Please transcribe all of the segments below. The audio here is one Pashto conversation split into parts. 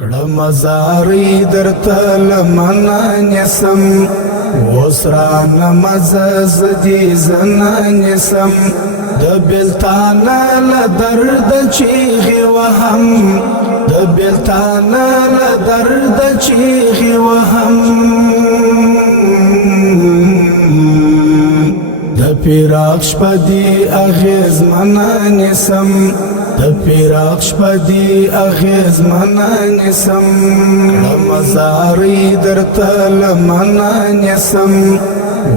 کړم زاري درته لمنه نسم وسرا نماز زدي زنا نسم د بلتان ل درد چیغي وهم د بلتان ل درد چیغي وهم د پیراق شپدي اغیز منا نسم د پیراق شپدي اغیز منا نسم مزاري درته لمنا نسم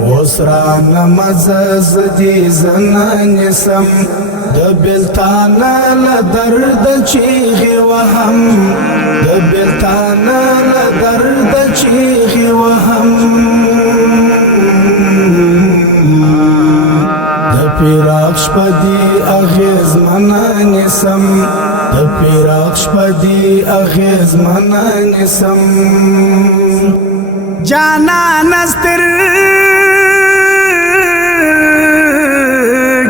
وسرا نماز زدي زنا نسم د بلتان ل درد چیغي وهم د بلتان ل درد چیغي وهم پیراق شپدي اغیز منا نسم د پیراق شپدي اغیز منا نسم جانا نستر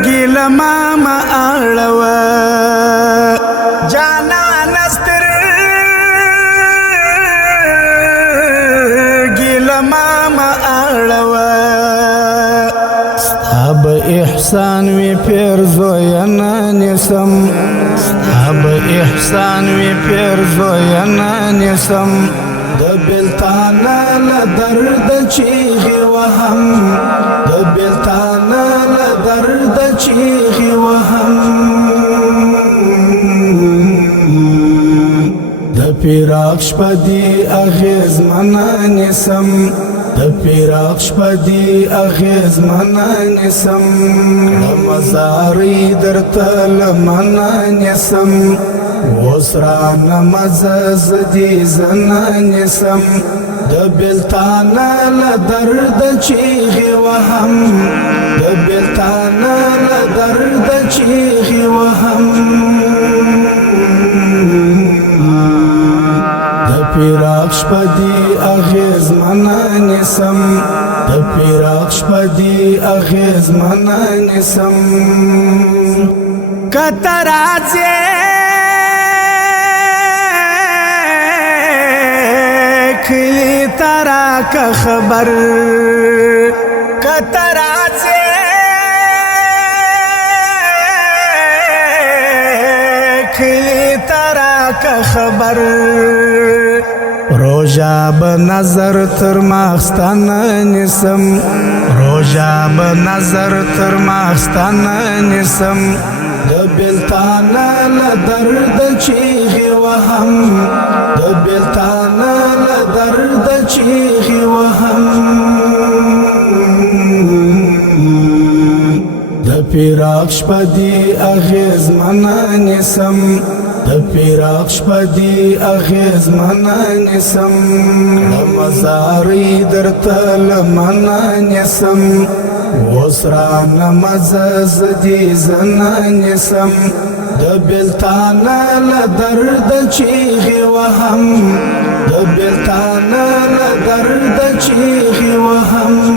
گیل ماما اړوا جانا نستر گیل ماما اړوا اب احسان وی پیر زوینا نسم اب احسان وی پیر زوینا نسم د بلتان ل درد چیغي وهم د بلتان ل درد چیغي وهم د پیراق شپدي اغیز منا نسم د پیراق شپدي اغیز منا نسم مزاري درته لمنا نسم وسرا نماز زدي زنا نسم د بلتان ل درد چیغي وهم د بلتان ل درد چیغي وهم پیراق شپدي اغیز منا نسم د پیراق شپدي اغیز منا نسم کترازه کلی ترا کا خبر کترازه کلی ترا کا خبر روجا بنظر تر ماستان نسم روجا بنظر تر ماستان نسم د بلتان ل درد چیغي وهم د بلتان ل درد چیغي وهم د پیراق شپدي اغیز منا نسم د پیراق شپدي اغیز منا نسم مزاري درته لمنا نسم وسرا نماز زدي زنا نسم د بلتان ل درد چیغي وهم د بلتان ل درد چیغي وهم